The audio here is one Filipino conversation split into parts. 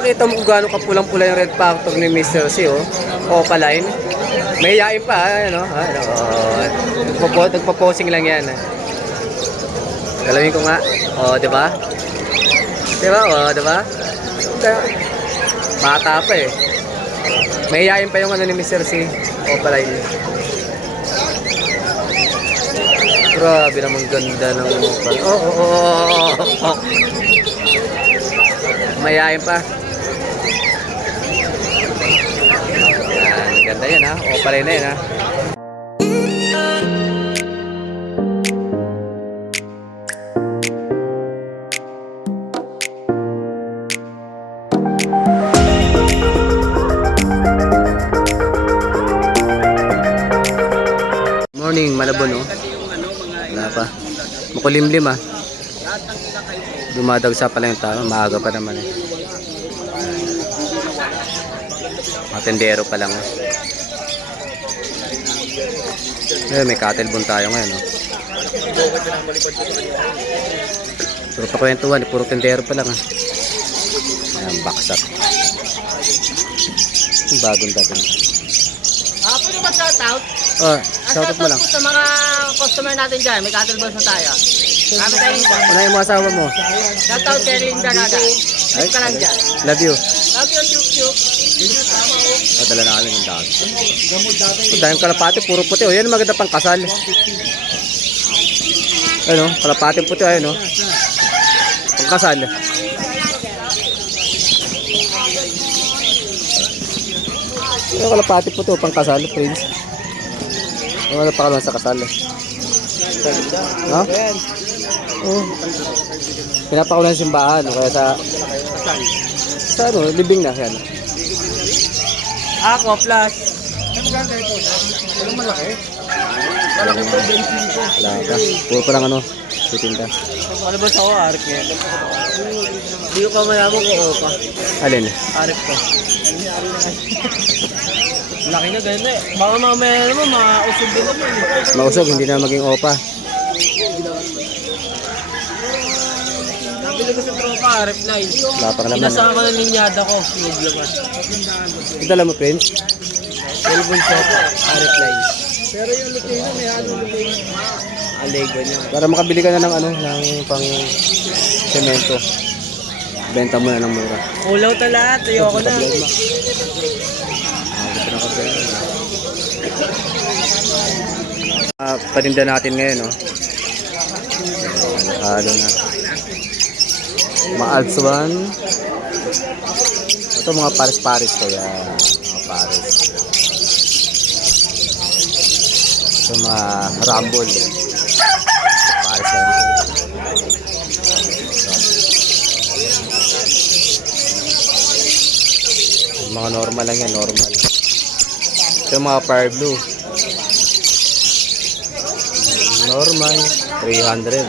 Nakita mo kung gaano kapulang-pula yung red factor ni Mr. C, oh. Opaline. May yain pa, ano? Ano, nagpo-posing lang yan. Galawin ko nga. Oh, di ba? Di ba? Oh, di ba? Bata pa eh. May yain pa yung ano ni Mr. C. Opaline. Grabe naman ganda ng Opaline. Oh. May yain pa. Yan, ganda yan ha. Opaline na yan ha. Morning, Malabon, no? Wala pa. Makulimlim, ah. Dumadagsa pala yung tao. Maaga pa naman, eh. Matendero pa lang, eh. May cattle tayo ngayon, no? Puro pa kwentuhan, puro tendero pa lang, ah. Ayan, baksak. Bagong dating. Pwede ba shoutout? Oh, shoutout mo lang. Sa mga customer natin dyan, may cattle balls na tayo. Kami tayo dito. Unahin mo asawa mo. Shoutout kay Linda Naga. Ay ka lang dyan. Love you. Love you, Chuk. Dala na kami ng dami. Dahil kalapati, puro puti. O, yan ang maganda pang kasal. Ano, kalapati puti. Ayun, no? Pang kasal. Yung kalapati puti, pang kasal, Prince. Yung ano pa ka lang sa kasal. No? Oh. Pinapakulan sa simbahan. O kaya sa ano, libing na. Yan. Ako, plus. Ano malaki? Malaki po, 25. Wala ka. Puro pa lang ano, titinda. Ano ba sa ako, Arik yan? Hindi ko pa mayaman ko pa. Alin? Arik ko. Laki na ganun eh. Baka mamaya naman, mausog din naman. Mausog, hindi na maging opa. Nabili ko sa tropa, Arik 9. Wala pa ka naman. Inasama ko ng linyada ko. Sinublagan. Dala mo, Prince? Cellphone shop, Arik 9. Pero yung Lutino may ano Alego niya. Para makabili ka na ng ano, ng pang semento. Benta mo na ng mura. Ulaw ta lahat, ayoko na. Paninda natin ngayon, no? Halo na. Maalsuan. Ito mga pares-pares ko yan. Mga pares. Ito mga rumble. Pares na rin. Mga normal lang yan, normal. Ito mga fire blue. Normal, 300.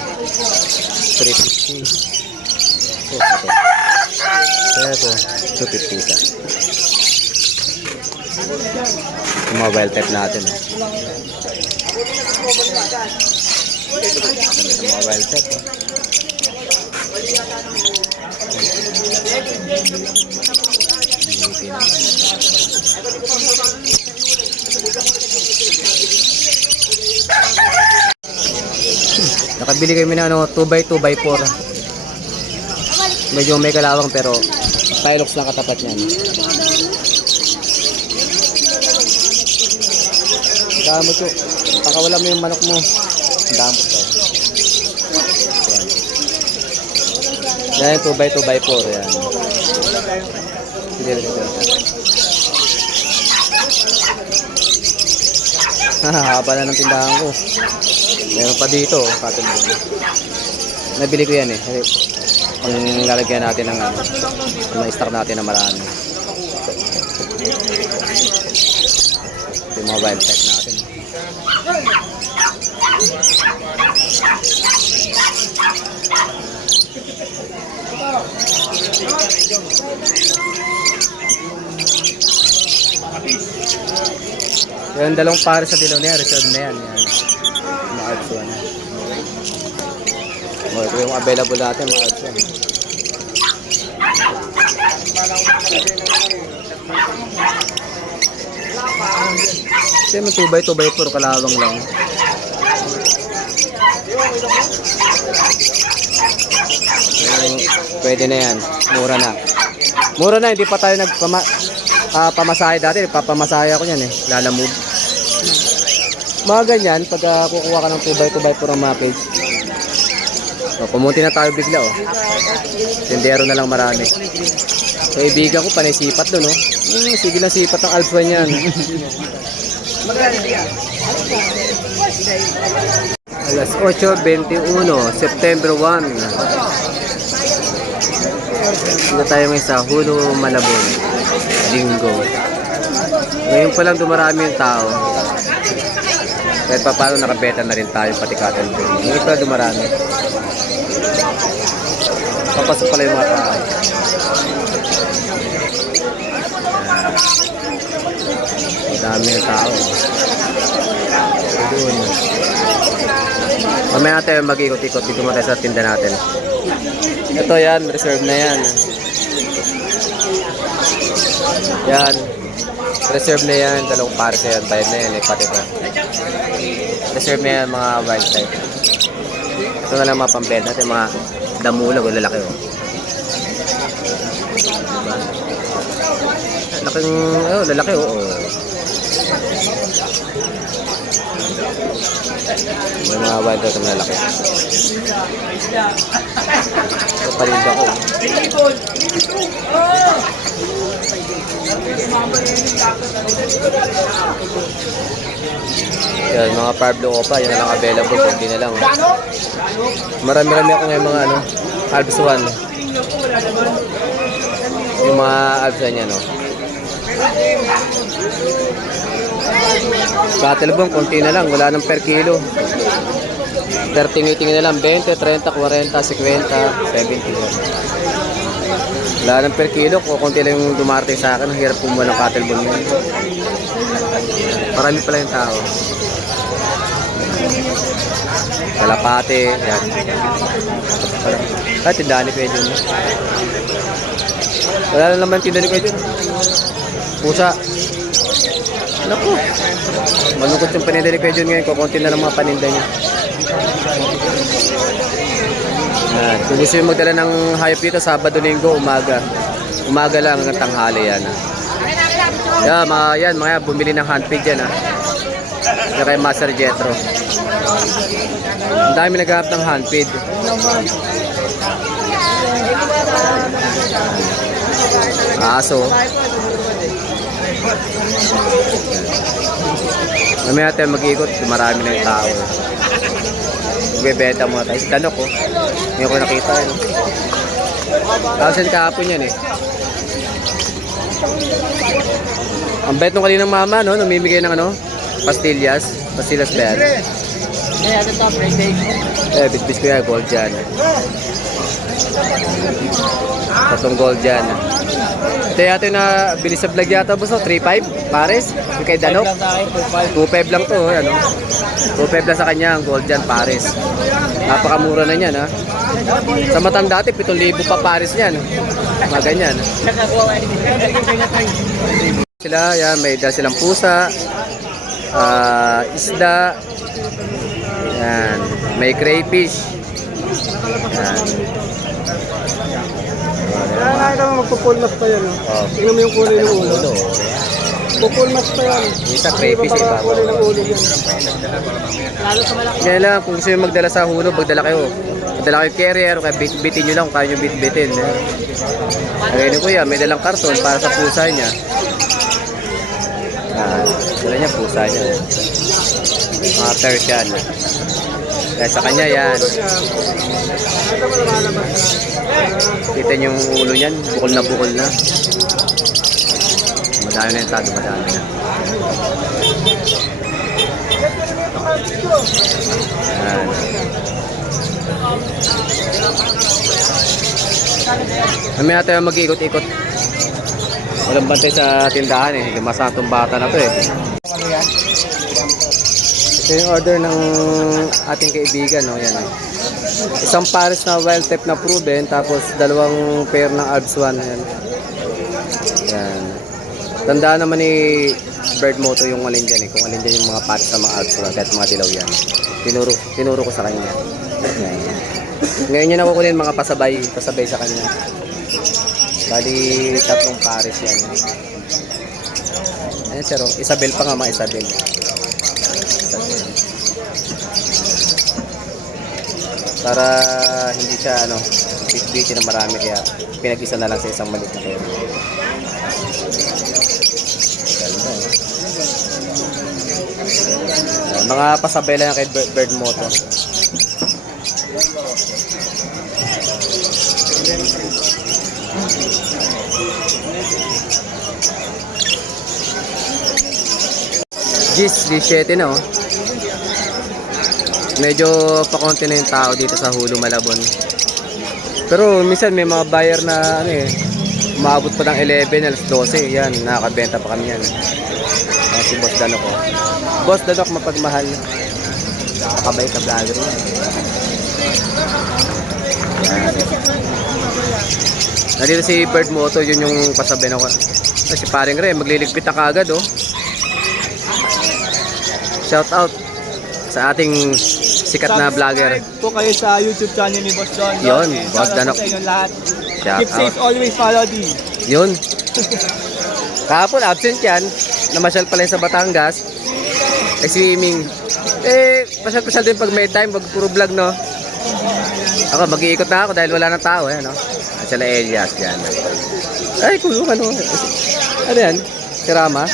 350. Ito, 250 ka. Yung mobile type natin. Ito mobile type. Nakabili kami ng ano, 2x2x4. Medyo may kalawang pero Hilux lang katapat niyan. Damot ko. Pakawala mo yung manok mo. Damot ko. Yan. Yan 2x2x4 yan. Sige. Haba na ng tindahan ko. Meron pa dito, cotton ball. Nabili ko yan eh. Ang lalagyan natin ng ano, ma-stock natin na marami. Ito yung mobile type natin. Yung dalawang pare sa dilaw na yan, reserve na yan. Ma-artsuan na. Ito yung available natin, ma-artsuan. Kasi may 2x4 kalawang lang. Pwede na yan. Mura na. Mura na, hindi pa tayo pamasahe dati. Papamasahe ako yan eh. Lalamove. Mga ganyan, pag kukuha ka ng 2x4 ng mga page. So, pumunti na tayo bigla oh. Tendero na lang marami. So, ibigan ko, panay sipat doon oh. Sige lang sipat ng Alpha niyan. Alas 8:21, September 1. Dito tayo ngayon sa Hulo, Malabon. Linggo. Ngayon pa lang dumarami yung tao. Kahit pa paano nakabeta na rin tayo pati cattle doon. Ngayon pa dumarami. Papasok pala yung mga tao. Dami yung tao. Doon. Mamaya natin mag-ikot-ikot dito muna sa tinda natin. Ito yan, reserve na yan. Yan. Reserve na yan, dalawang pares yan. Bayad na yan, pati ito. Reserve na yan, mga wild type. Ito na lang mga pambed natin, mga damulag o lalaki. Oh. Diba? Laking, lalaki oh. May mga wild type na lalaki. Ito palinda ko. Yan, mga Pablo Opa, yun na lang available, hindi na lang. Marami-rami ako ngayon mga Alps 1. Yung mga Alps niya, no. Cattlebone, konti na lang, wala nang per kilo. 30 na lang, 20, 30, 40, 50, 70. Wala nang per kilo, konti lang yung dumarating sa akin. Ang hirap kumuha ng cattlebone yun. Marami pala yung tao. Kalapate, yan. Ay, tindahan ni Pedro. Wala na naman tindahan ni Pedro. Pusa. Naku. Malungkot yung paninda ni Pedro ngayon. Kukunti na lang mga paninda niya. Yan. Kung gusto yung magdala ng hayop dito, Sabado, Linggo, umaga. Umaga lang hanggang tanghali yan. Yan, mga bumili ng handfeed yan. Yan kay Master Jetro. Ang dami naghahanap ng handfeed. Aso. Mamaya tayo mag-ikot, marami na yung tao. Magbebenta muna tayo. Si Tanok oh. Ngayon ko nakita yun. Kasi kahapon yan eh. Ang bet nung kaninang mama, no? Namimigay ng pastillas. Pastillas ba yan? Bitbis ko yan, gold dyan. Tatong gold dyan. Ito yata yung nabili sa vlog yata, boss, no? 3.5 pares? Yung kay Danok? 2.5 lang to, ano? 2.5 lang sa kanya, ang gold dyan, pares. Napakamura na yan, ha? Sa matanda dati, 7,000 pa pares yan. Mga ganyan. Sila, yan, may dala silang pusa, isda, yan, may crayfish, yan. Kaya naman magpupulmas pa yan. Oh. Tingnan mo yung kulay ng ulo. Pupulmas pa yan. Isa crayfish, iba. Kulay ng ulo yan. Yan lang, kung gusto nyo magdala sa hulog, magdala kayo. Magdala kayo carrier, kaya bitin nyo lang kung kaya nyo bit-bitin. Kaya nyo kuya, may dalang karton para sa pusa niya. Dala niya, pusa niya. Mga Persian. Kaya sa kanya yan. Kita niyo yung ulo niyan, bukol na bukol na. Madami na yung tado, madami na. Yan. Mamaya tayo mag-ikot-ikot. Walang bantay sa tindahan eh. Lumasa itong bata na to eh. Ito yung order ng ating kaibigan, no? Yan, isang pares na wild type na proven, tapos dalawang pair ng Alps 1. Yan. Yan. Tandaan naman ni Bird Moto yung alin dyan kung alin dyan yung mga pares sa mga alps kahit mga dilaw yan. Tinuro ko sa kanya. Yan. Ngayon niya nakukunin mga pasabay sa kanya. Bali, 3 pares yan. Ayan sir, Isabel pa nga, mga Isabel. Para hindi siya bitbitin na marami, kaya pinag-isa na lang sa isang maliit na kero. Ganda mga pasabay lang kay Bird Moto. Gis, 17 na Medyo pakonti na yung tao dito sa Hulu, Malabon. Pero minsan may mga buyer na umaabot pa ng 11, alas 12. Yan, nakakabenta pa kami yan. Si Boss Danok Boss Danok, mapagmahal. Nakakabay ka vlogger yan. Nandito si Bird Moto, yun yung pasabay na ko. Si Paring Ray, magliligpit na kaagad Shout out sa ating sikat na vlogger. Subscribe po kayo sa YouTube channel ni Boss Don. Yun, Boss Danok. Sa inyong lahat. Shout Keep safe, out. always follow D. Yun. Kahapon absent yan. Namasyal pala yun sa Batangas. Swimming. Pasyal din pag may time. Wag puro vlog, no? Ako, mag-iikot na ako dahil wala nang tao, no? At sila Elias dyan. Ay, kulungan, no? Ano yan? Si Rama?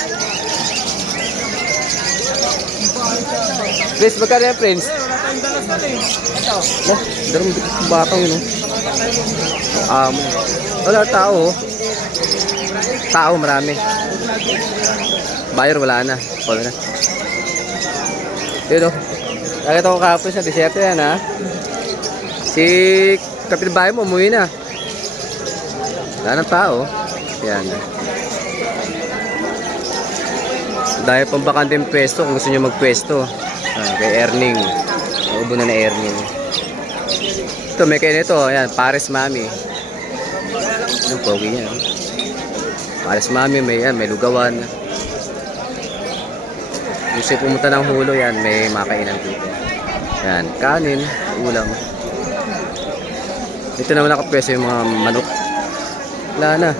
Prince, magkano yan, Prince? Darong batang yun, no? Wala tao, Tao, marami. Buyer, wala na. Wala na. Yun, nakita ko kahapon sa desierto yan, ha? Si kapitbahay mo, umuwi na. Wala ng tao. Yan. Dahil pang bakanteng pwesto, kung gusto nyo magpwesto. Kay Erning. Naubo na Erning. Ito, may kayo nito. Ayan, Pares Mami. Yung pogi niya. Pares Mami, may lugawan. Gusto pumunta ng Hulo, yan, may makainan dito. Yan, kanin, ulam. Dito naman nakapwesto yung mga manok. Wala na.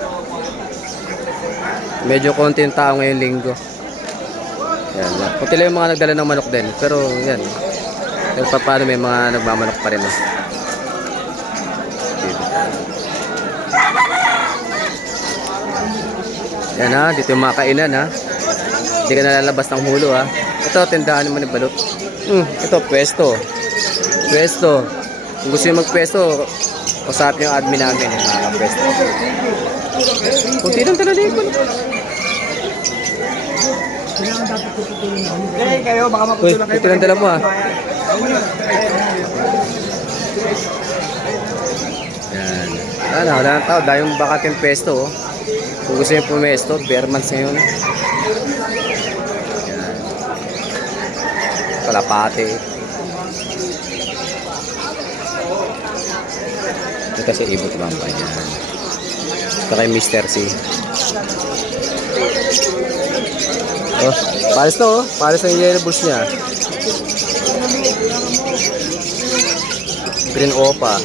Medyo konti yung tao ngayong linggo. Yan. Kunti lang yung mga nagdala ng manok din. Pero yan. Pero paano may mga nagmamanok pa rin. Yan ha. Dito yung mga kainan ha. Hindi ka nalalabas ng Hulo ha. Ito, tindahan naman yung balot. Ito, pwesto. Pwesto. Kung gusto yung magpwesto, usap yung admin namin. Mga pwesto. Kunti lang talalikon. Kayo, baka Uy, maputulong kayo. ito lang dala mo ha. Yan. Wala ng tao. Dahil yung bakating pwesto. Kung gusto yung pumesto, bare months ngayon. Yan. Kalapate. Ito kasi ibot bamba yan. Ito kay Mr. C. Oh, pares to, pares ang yellow bulls niya. Green Opa.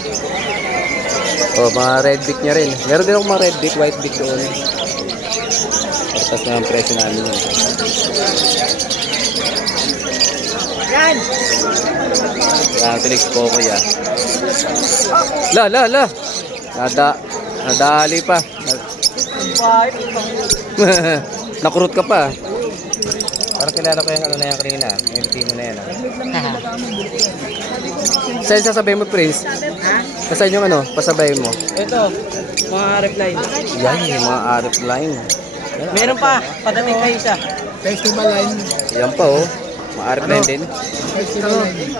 Oh, mga red beak niya rin. Meron din ako mga red beak, white beak doon. Tapos na ang presyo namin yun. Yan! Yan, tinig po ko ya. La. Nadali pa. Nakurot ka pa. Parang kilala ko yung ano na yan kanina. Yung Pino na yan. Saan sasabihin mo, Prince? Saan yung pasabay mo? Ito, mga reply. Yan, yung mga arip line. Meron pa, padating kayo isa. Festival line. Yan pa oh. Mga arip line din. Festival line.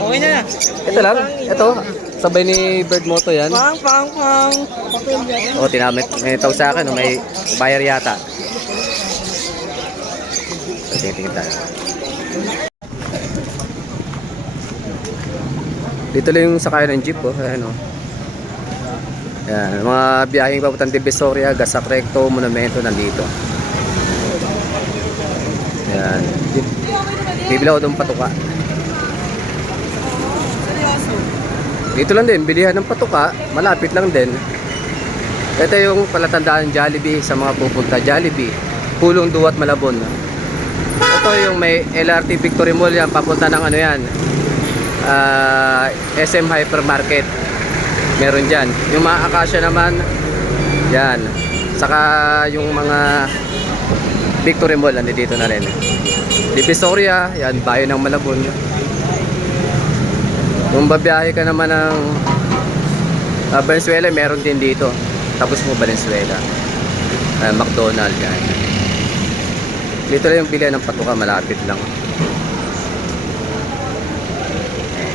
Okay na. Ito lang. Ito. Sabay ni Bird Moto yan. Pang. O, tinamit. May tawag sa akin. May buyer yata. So, tingin tayo. Dito lang yung sakay ng jeep. Oh. Ayan, oh. Yan, mga biyaheng papuntang Divisoria, Gasak Recto, Monumento nandito. Yan. Bibili ako doon patuka. Dito lang din, bilihan ng patuka, malapit lang din. Ito yung palatandaan Jollibee sa mga pupunta. Jollibee, Pulong Duat, Malabon. Ito yung may LRT Victory Mall yan, papunta ng ano yan, SM Hypermarket. Meron dyan. Yung mga Acacia naman, yan. Saka yung mga Victory Mall, nandito na rin. Divisoria, yan, bayan ng Malabon. Kung babiyahe ka naman ng Valenzuela, meron din dito. Tapos mo Valenzuela. McDonald's yan. Dito lang yung bilihan ng patuka, malapit lang.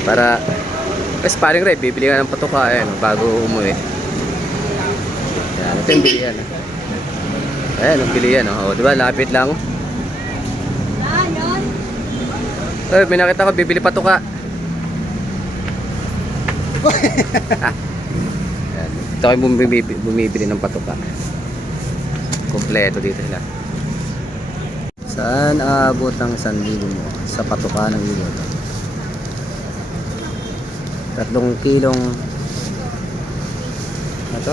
Para kasi paring rin, bibili ka ng patuka bago umuwi. Yan, ito yung bilihan. Ayan, yung bilihan. O, diba, lapit lang. Ay, pinakita ko, bibili patuka. Ito kayo bumibili ng patuka. Kompleto dito sila. Saan aabot ang 1,000 mo sa patuka ng ilog? 3 kilong ito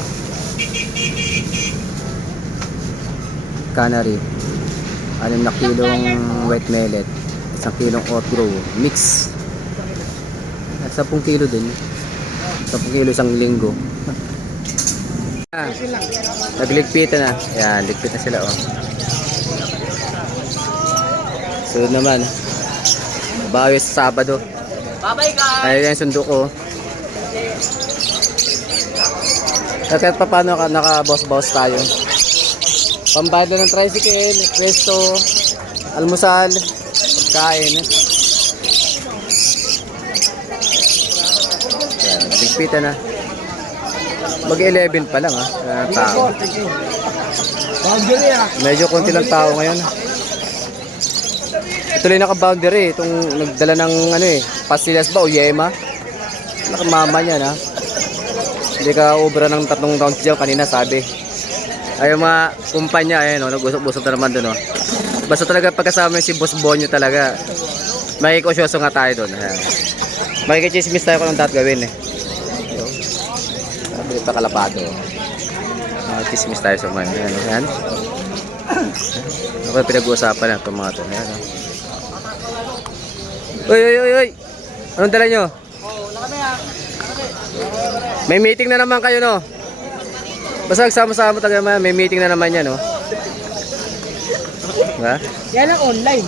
canary, 6 na kilong white millet, 1 kilong oat grow mix, 10 kilo din, 10 kilo isang linggo. Nagligpitan na. Yan, ligpit na sila Sunod naman, bawi sa Sabado. Bye-bye guys! Ayan yung sundo ko. Kahit pa paano naka-boss-boss tayo. Pambayad ng tricycle, resto, almusal, pagkain. Yan, ligpitan na. Mag-11 pa lang tao. Medyo konti lang tao ngayon. Ito lang naka-boundary. Itong nagdala ng pastillas ba o yema. Nakamama niya na. Hindi ka obra ng 3 rounds dyan. Kanina sabi. Ay mga kumpanya, nag-usap-usap na naman doon. Basta talaga pagkasama si Boss Bonyo talaga. Makikosyoso nga tayo doon. Makikichismis tayo kung anong dapat gawin Sabi pa kalapado. Chismis tayo sa man. Yan. Ako pinag-uusapan na itong mga ito. Uy! Anong dala nyo? May meeting na naman kayo, no? Basta sama-sama talaga, may meeting na naman yan, no? Diba? Yan ang online.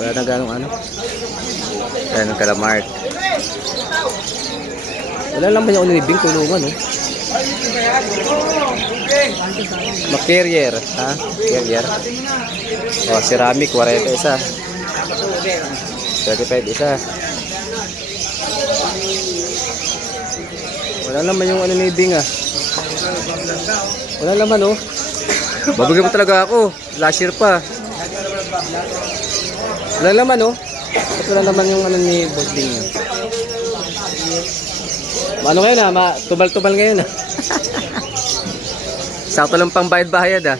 Wala na ganong Ayan ang calamart. Wala lang ba yung unibing tulungan, no? Carrier, Carrier. Ceramic, 40 isa. 35 isa. Wala naman yung unibing, Wala naman, Babagay mo talaga ako. Last year pa. Wala naman, Wala naman yung ni Bossing. Ano ngayon, tubal-tubal ngayon, Sakto lang pang bayad-bayad,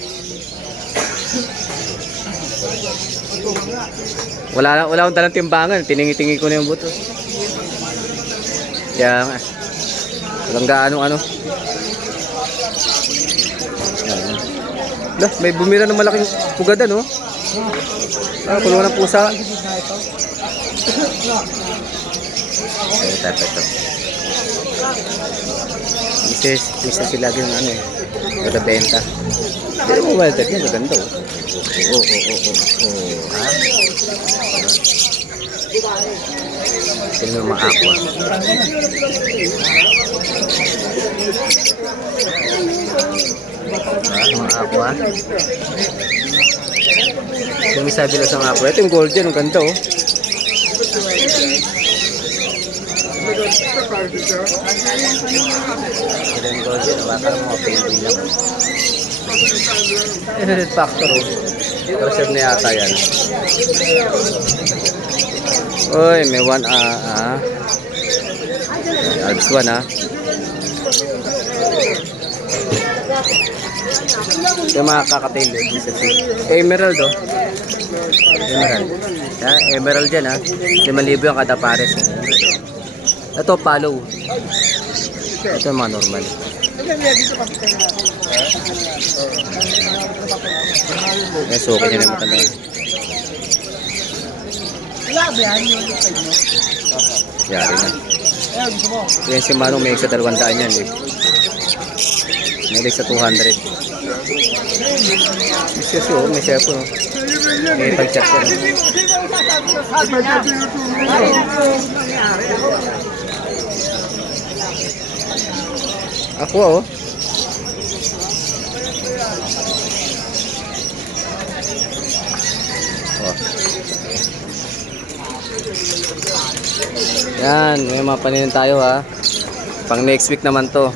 Wala akong dalang timbangan. Tiningi-tingi ko na yung buto. Kaya nga. Walang gaano. May bumira ng malaking pugadan, kulungan ng pusa. Ito. Isa sila din benta. Pero mo well type yan, maganda Tingnan mo mga aqua. Mga aqua. Sumisabi lang sa mga aqua. Ito yung gold yan, ang ganda Ito yung gold yan, baka lang mga painting lang. Red Factor Reserve na yata yan. Uy, may 1 Alps 1 ha. Ito yung mga kakatail. Emerald oh. Emerald. Emerald dyan ha. 5,000 yung kada pares. Ito follow. Ito yung mga normal. May suki din ang matanda. Yari na. Yan si Manong may sa 200 yan eh. May sa 200. May sepo no. May pag-chat yan. Ako oh. Yan, may mga paninin tayo ha. Pang next week naman to.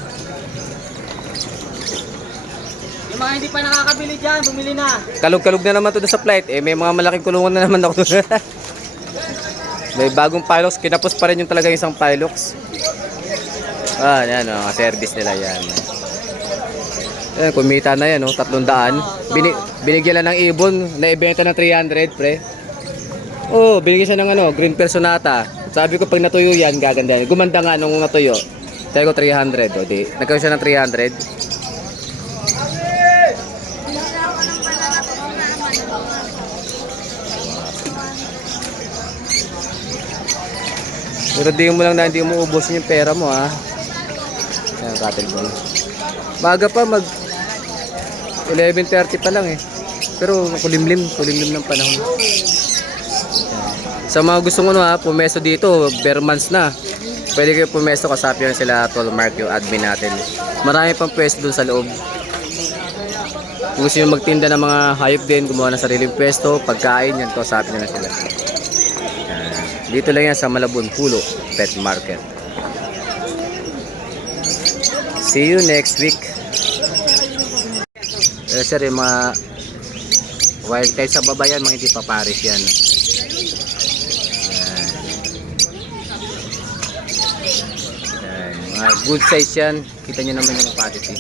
Yung mga hindi pa nakakabili dyan, bumili na. Kalog-kalog na naman to sa flight. May mga malaking kulungan na naman ako. May bagong Pilox. Kinapos pa rin yung talaga isang Pilox. Yan o, service nila yan. Yan, kumita na yan o, 300. Binigyan lang ng ibon, naibenta ng 300 pre. Binigyan siya ng green personata. Sabi ko pag natuyo yan, gaganda yan. Gumanda nga nung natuyo. Sabi ko 300 o, di. Nagkaroon siya ng 300. Pero di mo lang na hindi mo ubusin yung pera mo ha. Ayan, cattle ball. Maga pa, mag 11:30 pa lang eh. Pero kulimlim ng panahon. Sa mga gustong pumesto dito, bare months na. Pwede kayo pumesto, kasapin sila Tol Mark, yung admin natin. Marami pang pwesto dun sa loob. Kung gusto nyo magtinda ng mga hayop din, gumawa ng sariling pwesto, pagkain, yan to, kasapin nyo na sila. Dito lang yan sa Malabon, Pulo Pet Market. See you next week. Sir, yung mga wild type sa baba yan, mga hindi pa pares yan. Good size yan. Kita nyo naman yung quality.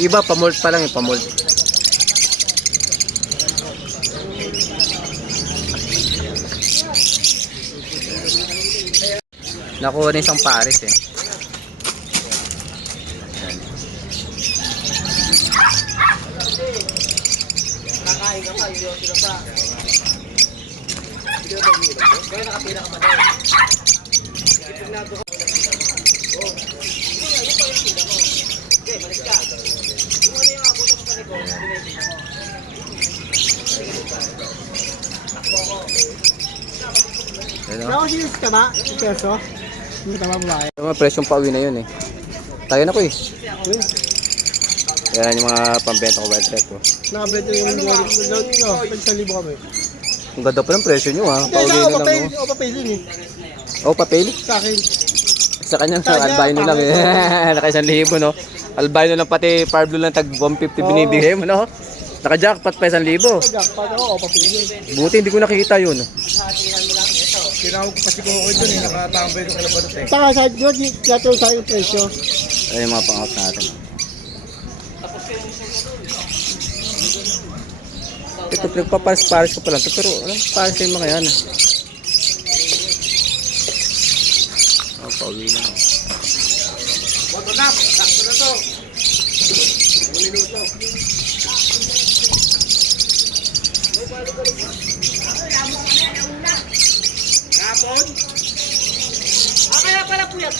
Iba, pamold pa lang yung pamold. Nakuha na isang pares eh. Kakain ka pa, yung sila pa. Kaya nakapila ka pa daw. Nakasilis ka ba? Peso? Hindi tama babae. Yung mga presyong pauwi na yun eh. Tayo na ko eh. Yan yung mga pambenta ko wild type ko. Nakabenta yung wallet mo. No, 1,000 kami. Ang ganda pa ng presyo nyo ha. Pauwi na lang mo. O papel yun eh. Papel? Sa akin. Sa kanya, albino lang eh. Naka 1,000 no. Albino lang pati Parblo lang tag 150 binibigay mo no. Naka-jackpot pa 1,000. Jackpot ako, o papel yun. Buti hindi ko nakikita yun. Tinawag ko pa si Kuko dun eh. Nakatambay ko kalabarot eh. Saka sa akin, tiyatong sa yung presyo. Ay yung mga pang-out natin. Ito, nagpapares-pares ko pa lang. Pero anong pares yung mga yan? Pauwi na. Wag na, sakto na to. 1 minuto. Kapon? Kaya pala po yan.